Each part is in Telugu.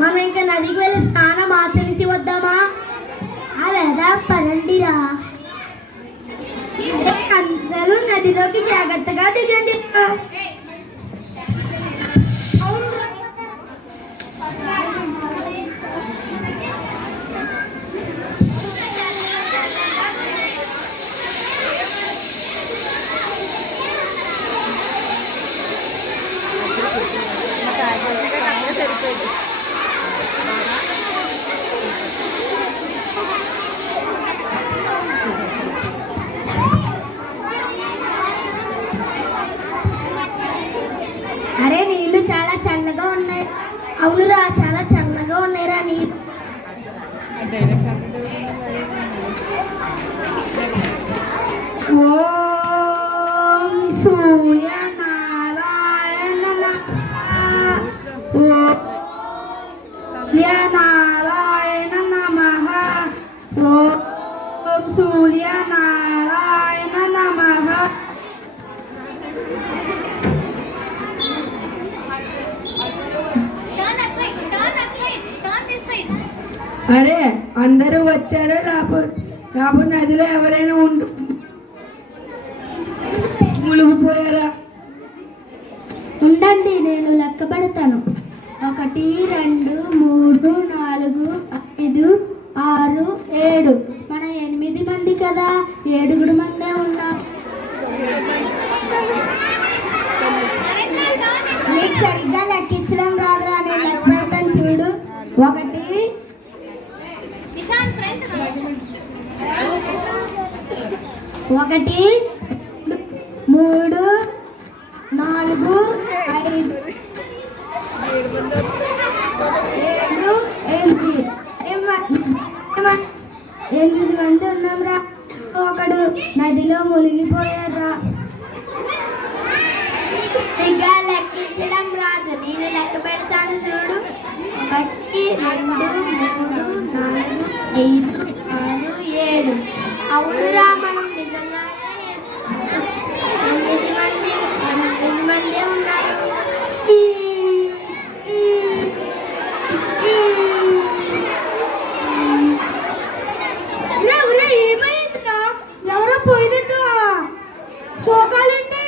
మనం ఇంకా నదికి వెళ్ళి స్నానం ఆచరించి వద్దామా? అలా పరండిరా అందరూ నదిలోకి జాగ్రత్తగా దిగండి అరే నీళ్ళు చాలా చల్లగా ఉన్నాయి అవునురా చాలా చల్లగా ఉన్నాయిరా నీరు. ఓం సూర్యనారాయణ అరే అందరూ వచ్చారా? లేకపోతే లేకపోతే నదిలో ఎవరైనా ఉండు మునిగిపోయారా? ఉండండి నేను లెక్క పెడతాను ఒకటి రెండు మూడు నాలుగు ఐదు ఆరు ఏడు. మన ఎనిమిది మంది కదా ఏడుగురు మందే ఉన్నాం. మీకు సరిగ్గా లెక్కించడం రాదురా నేను లెక్క పెడతాను చూడు. ఒకటి ఒకటి మూడు నాలుగు ఐదు. ఏడు ఎనిమిది. ఎనిమిది మంది ఉన్నాంరా. ఒకడు నదిలో మునిగిపోయారా ఇంకా లెక్కించడం రాదు. నేను లెక్క పెడతాను చూడు. ఒకటి రెండు మూడు నాలుగు ఐదు. అవునురా మనం నిజంగానే. ఎనిమిది మంది ఎనిమిది మంది ఉన్నారు. ఎవరో పోయినట్టు శోకాలుంటే?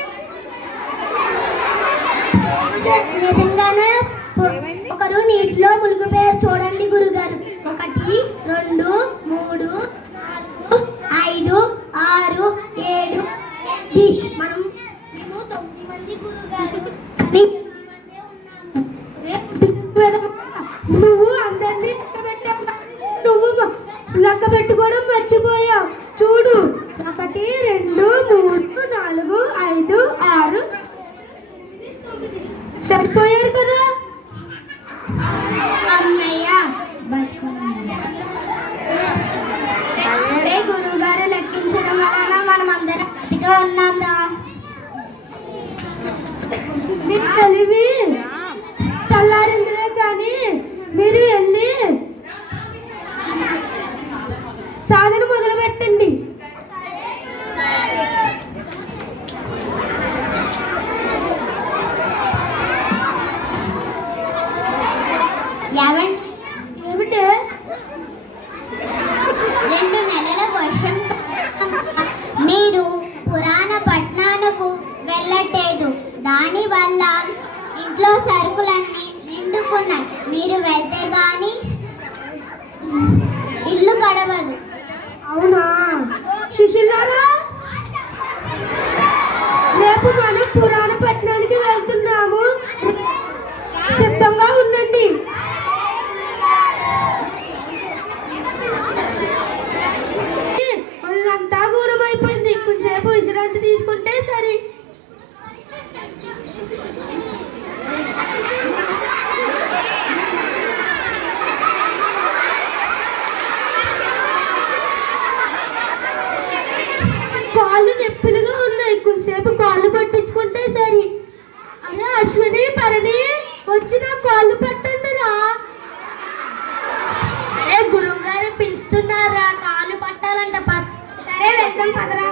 నిజంగానే ఒకరు నీటిలో మునిగిపోయారు. చూడండి గురుగారు. ఒకటి రెండు మూడు ఐదు ఆరు ఏడు మనం మేము తొమ్మిది మంది గురుగారు. నువ్వు అందరినీ లెక్క పెట్టావు. నువ్వు లెక్క పెట్టుకోవడం దానివల్ల ఇంట్లో సరుకులన్నీ నిండుకున్నాయి. మీరు వెళ్తే కానీ కాళ్ళు పట్టండిరా. అరే గురువు గారు పిలుస్తున్నారా? కాళ్ళు పట్టాలంట సరే వెళ్దాం పదరా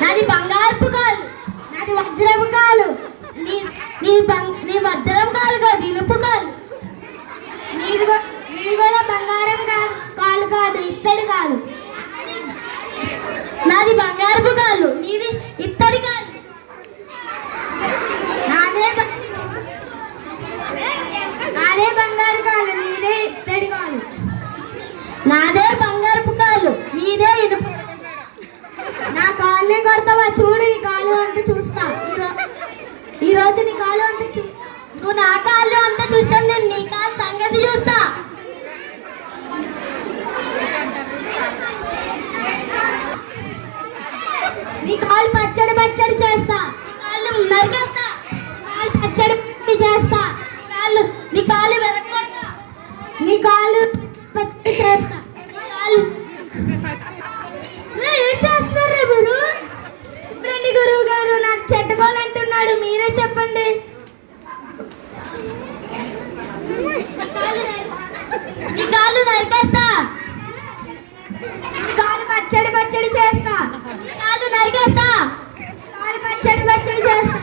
నాది బంగారపు కాలు నాది వజ్రపు కాలు నీ నీ బంగ్ నీ వజ్రం కాలు కాదు ఇనుపు కాలు నీది కూ- నీది కూడా బంగారం కాదు కాలు కాదు ఇత్తడి కాలు నాది బంగారపు కాళ్ళు. నీది ఇత్తడి కాళ్ళు. నాదే నాదే బంగారు కాళ్ళు నీదే ఇత్తడి కాళ్ళు. నాదే బంగారపు కాళ్ళు నీదే ఇనుపు నా కాళ్ళే కొడతావా? చూడు నీ కాలు అంతా చూస్తా. ఈరోజు నీ కాలు అంతా చూస్తా. నువ్వు నా కాళ్ళు అంతా చూస్తాను నేను నీ కాలు సంగతి చూస్తా నీ కాలు పచ్చడి పచ్చడి చేస్తా. కాళ్ళు నరికేస్తా. కాలు పచ్చడి పచ్చడి చేస్తా. కాళ్ళు నీ కాలు వెనకొడతా నీ కాలు పచ్చడి చేస్తా. కాళ్ళు. ఏం చేస్తున్నారా మీరు? గురువు గారు నాకు చెట్టుకోవాలంటున్నాడు మీరే చెప్పండి నీ కాలు నరి- నీ కాలు నరికేస్తా నీ కాలు పచ్చడి పచ్చడి చేస్తా నీ కాలు నరికేస్తా నీ కాలు పచ్చడి పచ్చడి చేస్తా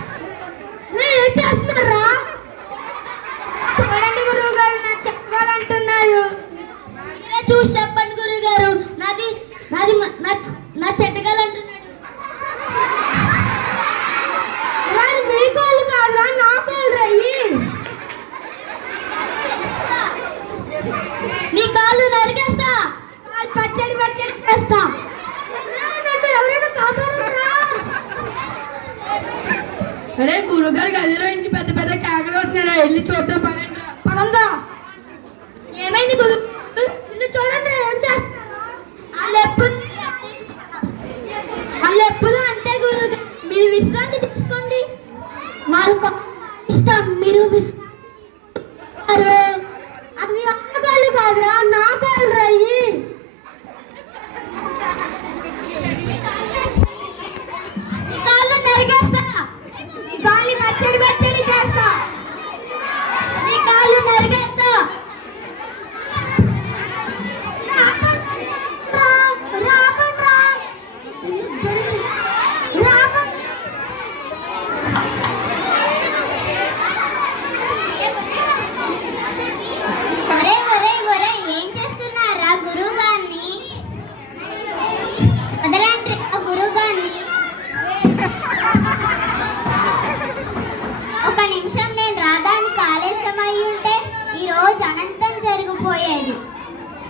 ఏ, ఏం చేస్తున్నారా చూడండి గురువు గారు నాకు చెప్పుకోవాలంటున్నాడు మీరే చూసి చెప్పండి గురువు గారు నాది నాది మ- నా నా చెట్టగాలు అంటున్నాడు వాడు మీ కాళ్ళు కాదురా నా కాళ్ళు రయ్యి నీ కాళ్ళు నరికేస్తా కాళ్ళు పచ్చడి పచ్చడి చేస్తా రా, నన్ను ఎవరైనా కాపాడరా అరే గురుగారు గదిలో నుంచి పెద్ద పెద్ద కేకలు వస్తున్నారా వెళ్ళి చూద్దాం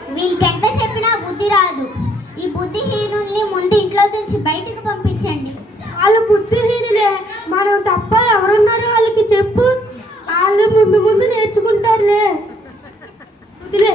వీళ్ళకి ఎంత చెప్పినా బుద్ధి రాదు. ఈ బుద్ధిహీనుల్ని ముందు ఇంట్లో నుంచి బయటకు పంపించండి. వాళ్ళు బుద్ధిహీనులే. మనం తప్ప ఎవరున్నారో వాళ్ళకి చెప్పు. వాళ్ళు ముందు ముందు నేర్చుకుంటారులే. వదిలే.